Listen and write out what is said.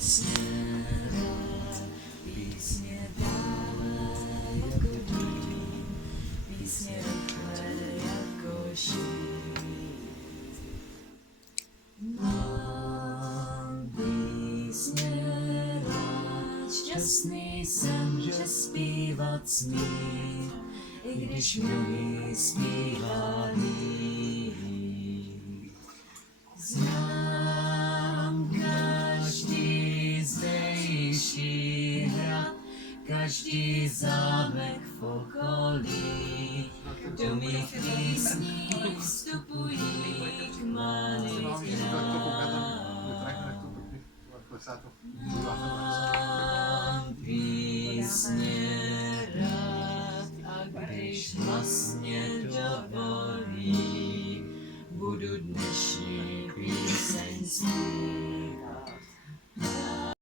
Písně dále jako dým, písně rychle jako šíp. Mám písně rád, šťastný jsem, že zpívat smím, i když mnohý zpívá líp. Znám každý zdejší hrad, každý zámek v okolí. Do mých písní vstupují kmalikrát. Mám písně rád a když vlastně dovolí, budu dnešní píseň zpívat.